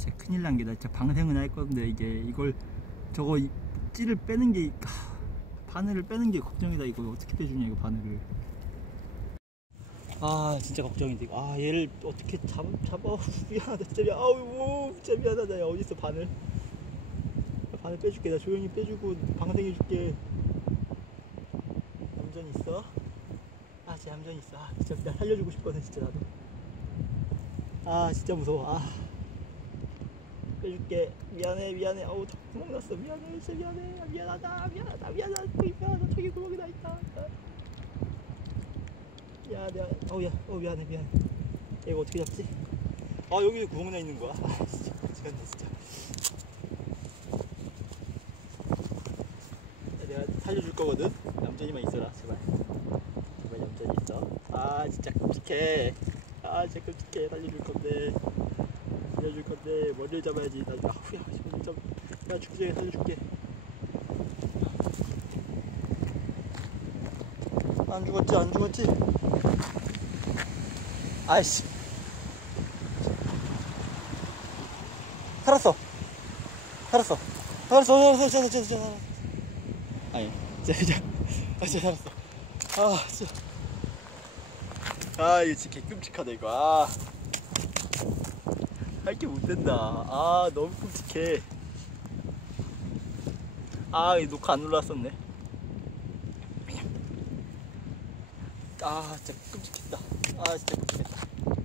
진짜 큰일 난 게 나 진짜 방생은 할 건데 이게 이걸 저거 찌를 빼는 게 바늘을 빼는 게 걱정이다. 이거 어떻게 빼주냐 이거 바늘을. 아 진짜 걱정인데 이거. 아 얘를 어떻게 잡아 미안하다 진짜 진짜 미안하다. 야 어딨어 바늘 빼줄게. 나 조용히 빼주고 방생해줄게. 얌전히 있어. 아 진짜 얌전히 있어. 아 진짜 나 살려주고 싶거든 진짜 나도. 아 진짜 무서워. 아 빼줄게. 미안해. 어우 구멍 났어. 미안해 진짜 미안해. 미안하다. 저기 구멍이 나 있다. 미안해. 이거 어떻게 잡지? 아 여기 구멍이 나 있는 거야. 아 진짜 미치겠네 진짜. 내가 살려줄 거거든. 얌전히만 있어라 제발 얌전히 있어. 아 진짜 끔찍해. 살려줄 건데 머리를 잡아야지. 나 후야 머리 잡. 나 죽기 전에 살려줄게. 안 죽었지? 아이씨 살았어. 아니 진짜 살았어. 아 진짜 이거 진짜 끔찍하다 이거. 할 게 못 된다. 너무 끔찍해. 이 녹화 안 올라왔었네. 진짜 끔찍했다. 진짜 끔찍했다.